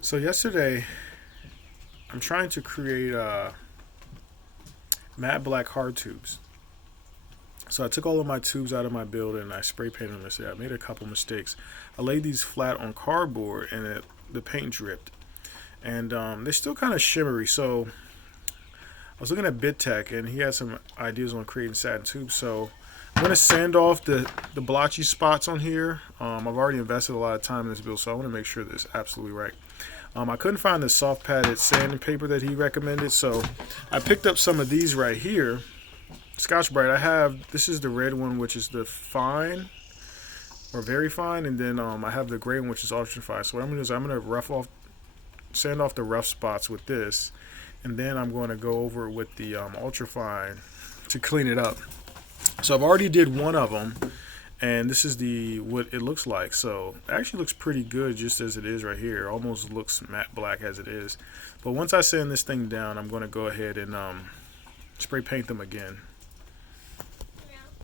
So yesterday, I'm trying to create matte black hard tubes. So I took all of my tubes out of my build and I spray painted them yesterday. I made a couple mistakes. I laid these flat on cardboard and the paint dripped. And they're still kind of shimmery. So I was looking at BitTech and he had some ideas on creating satin tubes. So I'm going to sand off the blotchy spots on here. I've already invested a lot of time in this build, so I want to make sure that it's absolutely right. I couldn't find the soft padded sanding paper that he recommended, so I picked up some of these right here. Scotch Brite. This is the red one, which is the fine or very fine, and then I have the gray one, which is ultra fine. So what I'm going to do is I'm going to sand off the rough spots with this, and then I'm going to go over it with the ultra fine to clean it up. So I've already did one of them, and this is what it looks like. So it actually looks pretty good just as it is right here. Almost looks matte black as it is. But once I sand this thing down, I'm going to go ahead and spray paint them again.